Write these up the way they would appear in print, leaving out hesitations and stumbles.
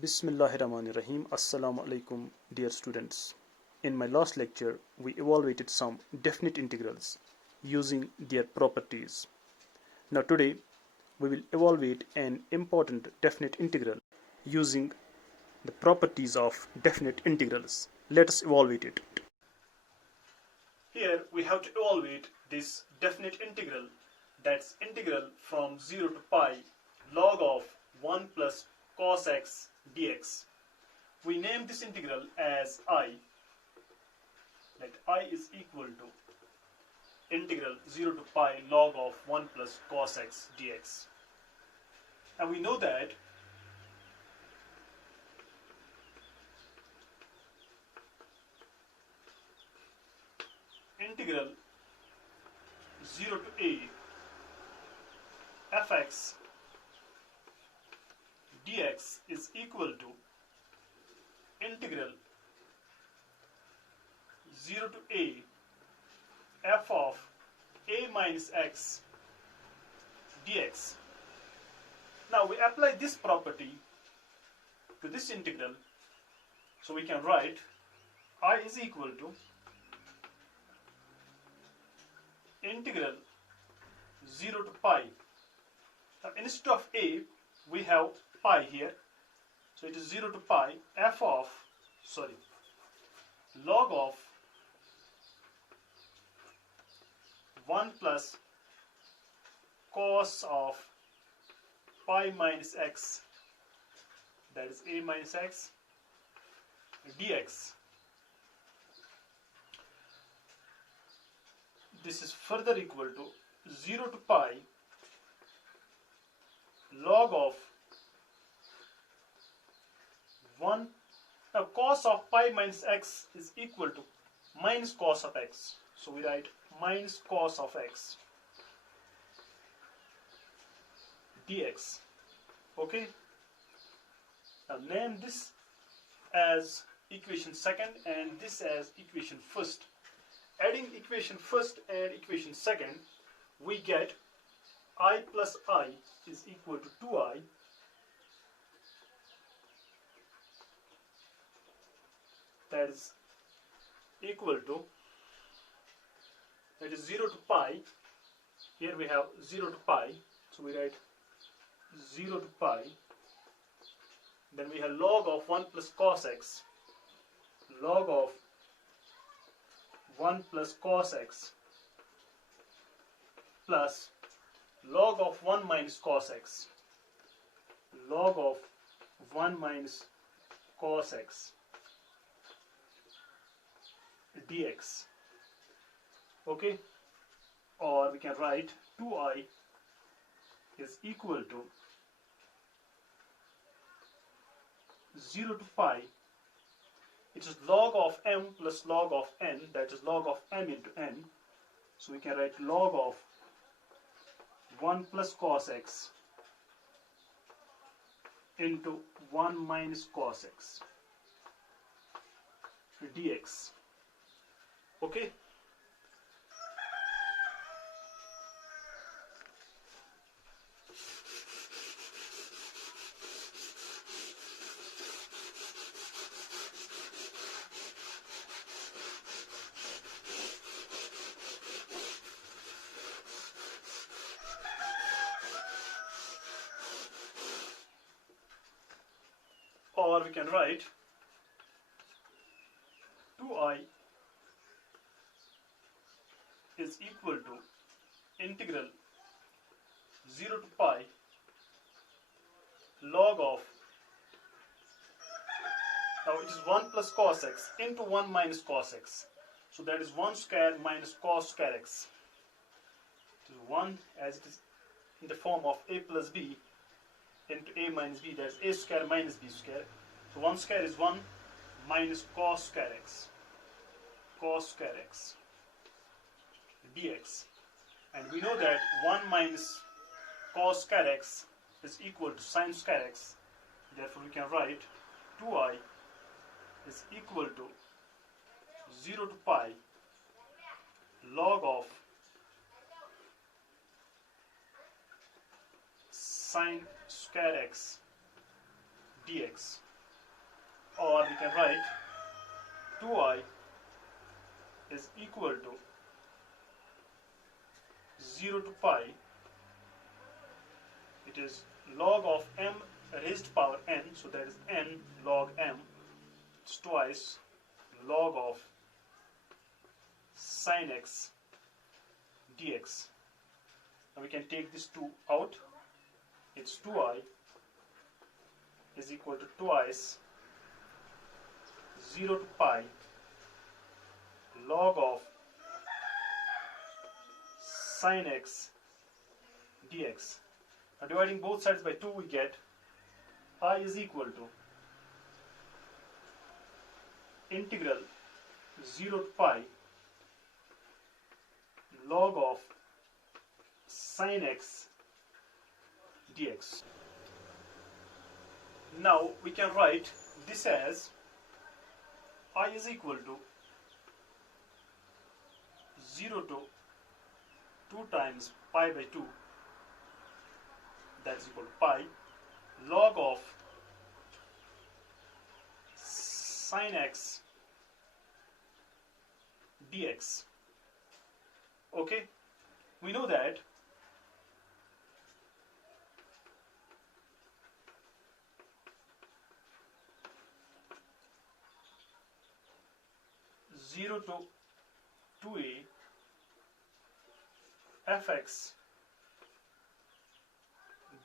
Bismillahirrahmanirrahim. Assalamu alaikum, dear students. In my last lecture, we evaluated some definite integrals using their properties. Now, today, we will evaluate an important definite integral using the properties of definite integrals. Let us evaluate it. Here, we have to evaluate this definite integral, that's integral from 0 to pi log of 1 plus cos x dx. We name this integral as I, that I is equal to integral 0 to pi log of 1 plus cos x dx. And we know that integral 0 to a fx dx is equal to integral 0 to a f of a minus x dx. Now we apply this property to this integral, so we can write I is equal to integral 0 to pi. Now instead of a, we have pi here, so it is 0 to pi log of 1 plus cos of pi minus x, that is a minus x dx. This is further equal to 0 to pi log of 1. Now cos of pi minus x is equal to minus cos of x, so we write minus cos of x dx. Okay, now name this as equation second and this as equation first. Adding equation first and equation second, we get I plus I is equal to 2I that is equal to, that is 0 to pi. Here we have 0 to pi, so we write 0 to pi. Then we have log of 1 plus cos x, log of 1 plus cos x plus log of 1 minus cos x, log of 1 minus cos x dx. Okay, or we can write 2I is equal to 0 to pi, it is log of m plus log of n, that is log of m into n, so we can write log of 1 plus cos x into 1 minus cos x dx. Okay, or we can write 2I is equal to integral 0 to pi log of, now it is 1 plus cos x into 1 minus cos x, so that is 1 square minus cos square x. It is 1 as it is in the form of a plus b into a minus b, that is a square minus b square. So 1 square is 1 minus cos square x dx. And we know that 1 minus cos square x is equal to sin square x. Therefore, we can write 2I is equal to 0 to pi log of sin square x dx, or we can write 2I is equal to 0 to pi, it is log of m raised to power n, so that is n log m, it's twice log of sin x dx. Now we can take this 2 out, it's 2I is equal to twice 0 to pi log of sin x dx. Now dividing both sides by 2, we get I is equal to integral 0 to pi log of sin x dx. Now we can write this as I is equal to 0 to 2 times pi by 2, that is equal to pi, log of sin x dx. Okay, we know that zero to 2a fx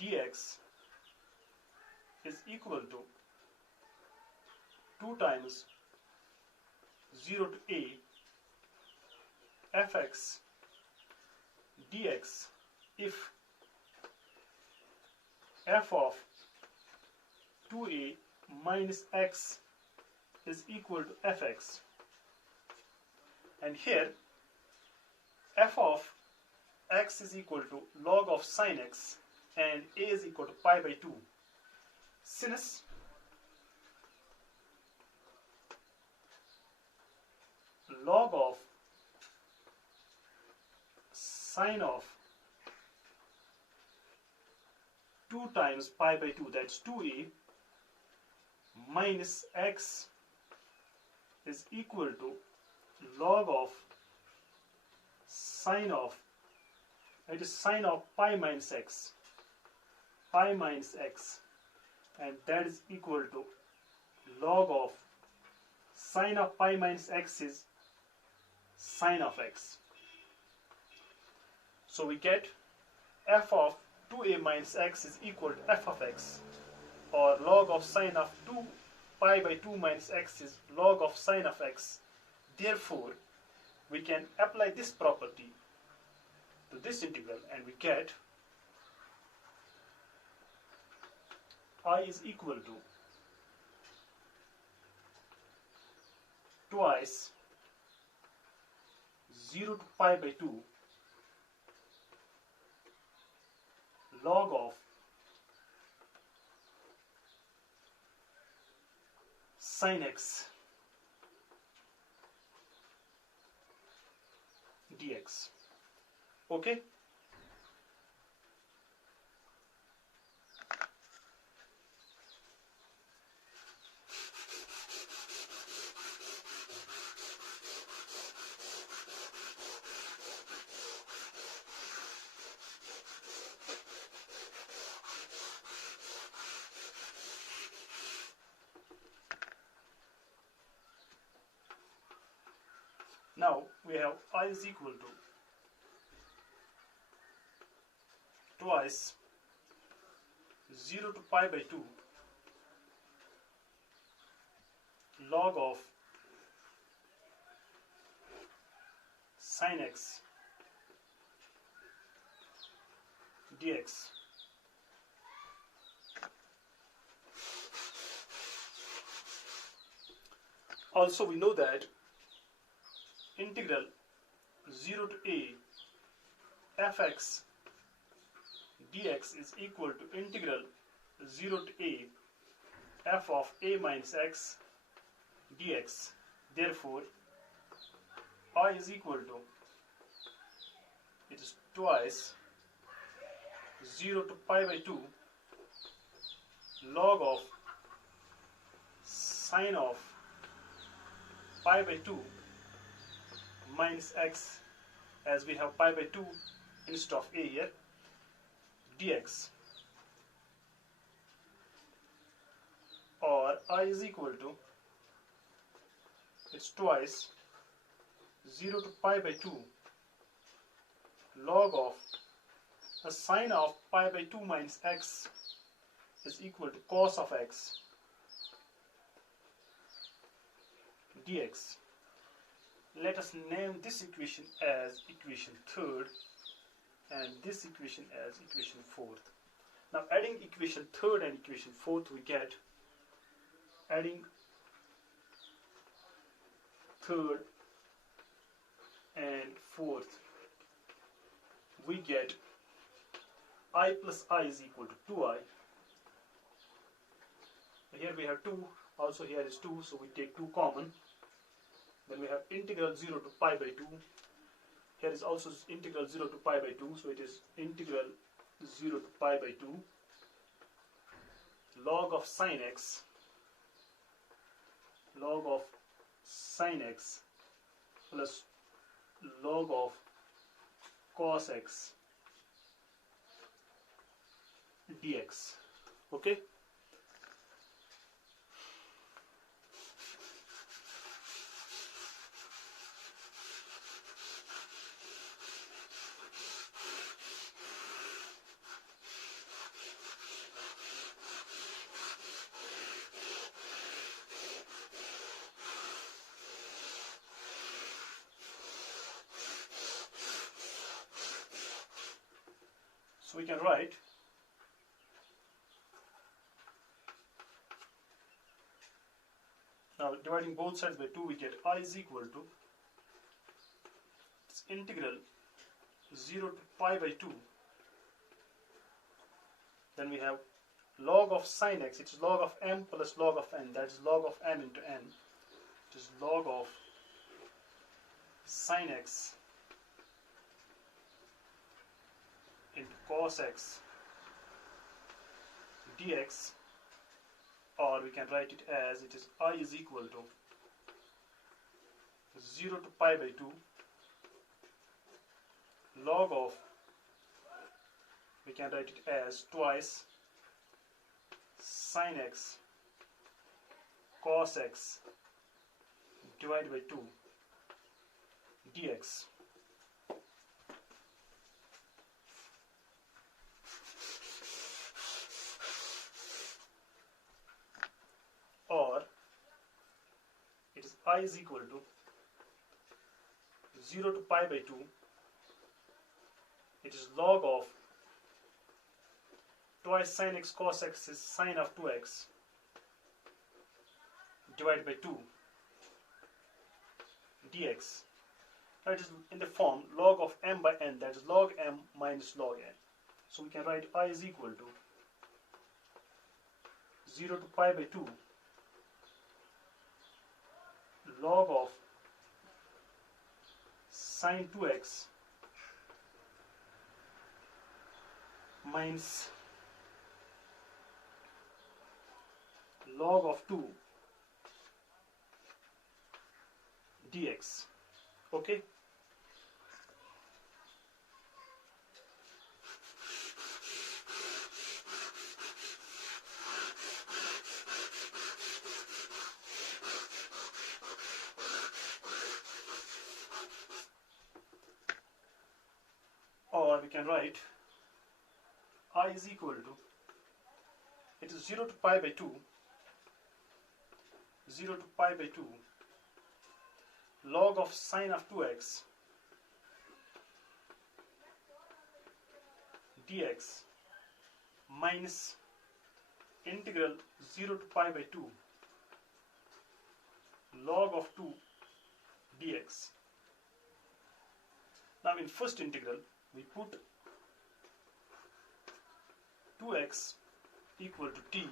dx is equal to 2 times 0 to a fx dx if f of 2a minus x is equal to fx, and here f of x is equal to log of sin x and a is equal to pi by 2. Since log of sine of 2 times pi by 2, that's 2a, minus x is equal to log of sine of, it is sine of pi minus x, and that is equal to log of sine of pi minus x is sine of x. So we get f of 2a minus x is equal to f of x, or log of sine of 2 pi by 2 minus x is log of sine of x. Therefore, we can apply this property to this integral and we get I is equal to twice 0 to pi by 2 log of sin x dx. Okay? Now we have I is equal to twice 0 to pi by 2 log of sin x dx. Also we know that integral 0 to a fx dx is equal to integral 0 to a f of a minus x dx. Therefore, I is equal to, it is twice 0 to pi by 2 log of sine of pi by 2 minus x, as we have pi by 2 instead of a here, dx, or I is equal to, it's twice 0 to pi by 2 log of a sine of pi by 2 minus x is equal to cos of x dx. Let us name this equation as equation third and this equation as equation fourth. Now adding equation third and equation fourth, we get, adding third and fourth, we get I plus I is equal to 2I. Here we have 2, also here is 2, so we take 2 common. Then we have integral 0 to pi by 2. Here is also integral 0 to pi by 2, so it is integral 0 to pi by 2 log of sine x, log of sine x plus log of cos x dx. Okay? So we can write now, dividing both sides by 2, we get I is equal to, it's integral 0 to pi by 2. Then we have log of sine x, it's log of m plus log of n, that is log of m into n. It is log of sine x into cos x dx, or we can write it as, it is I is equal to 0 to pi by 2 log of, we can write it as twice sine x cos x divided by 2 dx. Or it is I is equal to 0 to pi by 2, it is log of twice sine x cos x is sine of 2x divided by 2 dx. Now it is in the form log of m by n, that is log m minus log n. So we can write I is equal to 0 to pi by 2 log of sine 2x minus log of 2 dx. Okay? Or we can write I is equal to, it is 0 to pi by 2, 0 to pi by 2 log of sine of 2x dx minus integral 0 to pi by 2 log of 2 dx. Now in first integral we put 2x equal to t,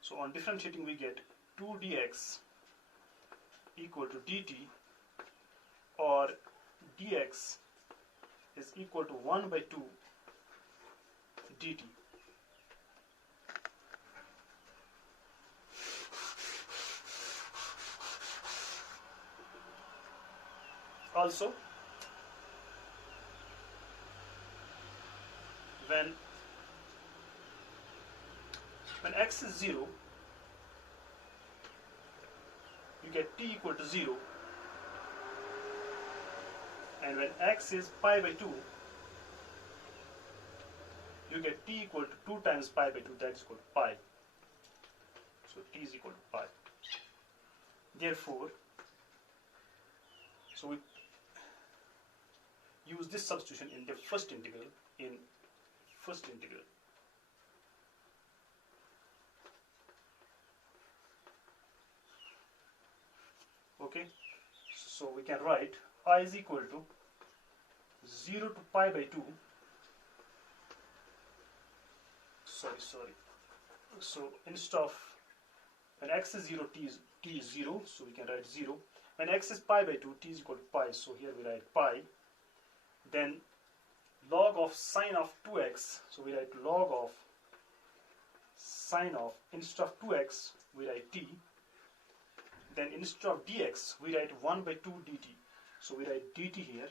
so on differentiating we get 2 dx equal to dt, or dx is equal to 1 by 2 dt. Also, when x is 0, you get t equal to 0, and when x is pi by 2, you get t equal to 2 times pi by 2, that is equal to pi. So t is equal to pi. Therefore, so we use this substitution in the first integral, Okay, so we can write I is equal to 0 to pi by 2. Sorry. So instead of when x is 0, t is 0, so we can write 0. When x is pi by 2, t is equal to pi, so here we write pi. Then log of sine of 2x, so we write log of sine of, instead of 2x, we write t. Then instead of dx, we write 1 by 2 dt. So we write dt here,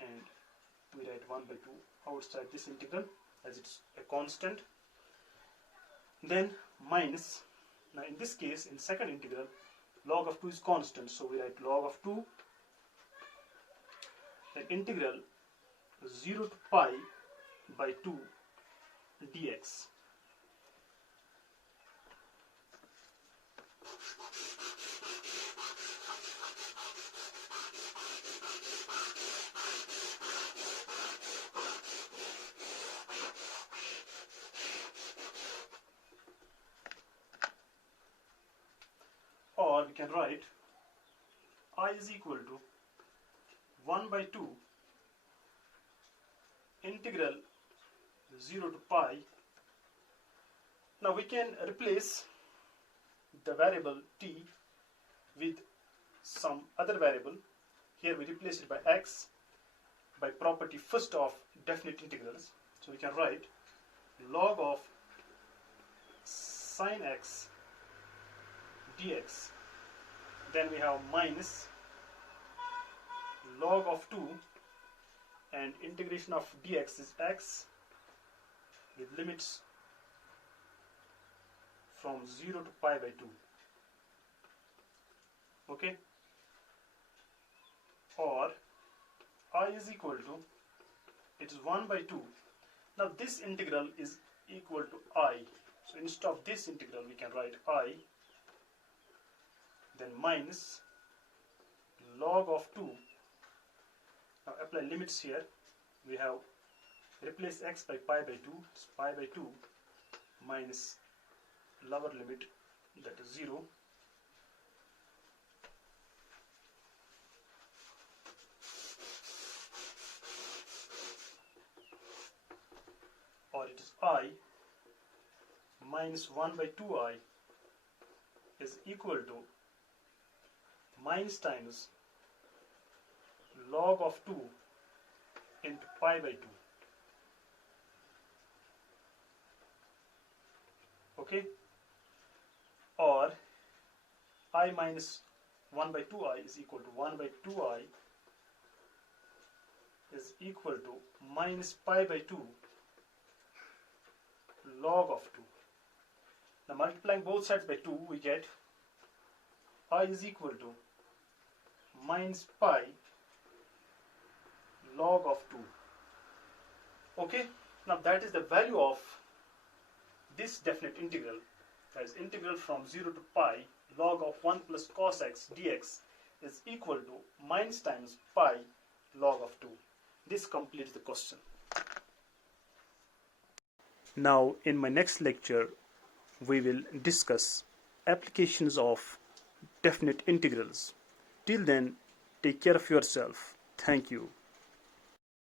and we write 1 by 2 outside this integral as it's a constant. Then minus, now in this case, in second integral, log of 2 is constant, so we write log of 2, then integral 0 to pi by 2 dx. Or we can write I is equal to 1 by 2 integral 0 to pi. Now we can replace the variable t with some other variable. Here we replace it by x by property first of definite integrals. So we can write log of sine x dx. Then we have minus log of 2, and integration of dx is x with limits from 0 to pi by 2. Okay? Or I is equal to, it is 1 by 2. Now this integral is equal to I. So instead of this integral, we can write I, then minus log of 2. Now apply limits here. We have replace x by pi by 2. It's pi by 2 minus lower limit, that is 0. Or it is I minus 1 by 2i is equal to minus times log of 2 into pi by 2. Okay? Or I minus 1 by 2i is equal to 1 by 2i is equal to minus pi by 2 log of 2. Now multiplying both sides by 2, we get I is equal to minus pi log of 2. Okay, now that is the value of this definite integral, as integral from 0 to pi log of 1 plus cos x dx is equal to minus times pi log of 2. This completes the question. Now in my next lecture we will discuss applications of definite integrals. Till then, take care of yourself. Thank you.